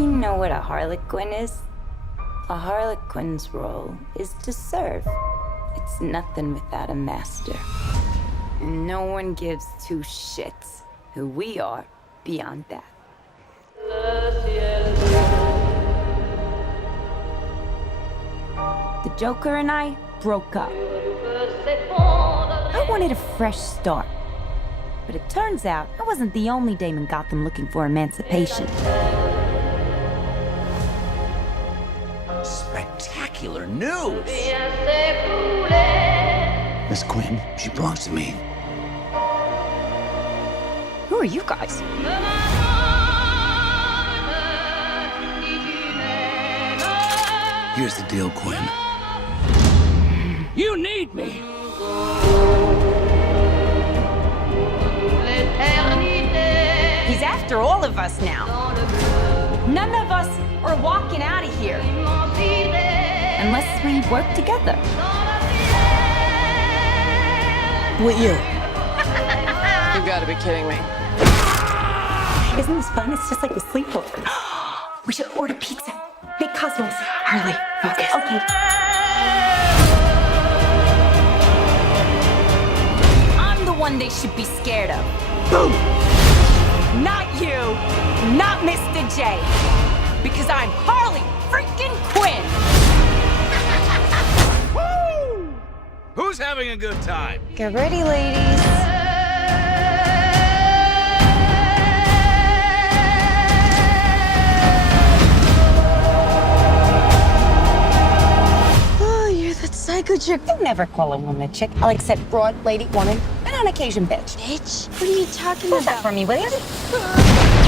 You know what a Harlequin is? A Harlequin's role is to serve. It's nothing without a master. And no one gives two shits who we are beyond that. The Joker and I broke up. I wanted a fresh start. But it turns out I wasn't the only dame in Gotham looking for emancipation. Spectacular news! Miss Quinn, she belongs to me. Who are you guys? Here's the deal, Quinn. You need me! He's after all of us now. None of us are walking out of here. Unless we work together. With you. You've got to be kidding me. Isn't this fun? It's just like a sleepover. We should order pizza. Big Cosmos. Harley, focus. Okay. I'm the one they should be scared of. Boom! Not you. Not Mr. J. Because I'm Harley freaking Quinn. Woo! Who's having a good time? Get ready, ladies. Psycho chick. I never call a woman a chick. I'll accept broad, lady, woman, and on occasion, bitch. Bitch? What are you talking Hold about? that for me, will you?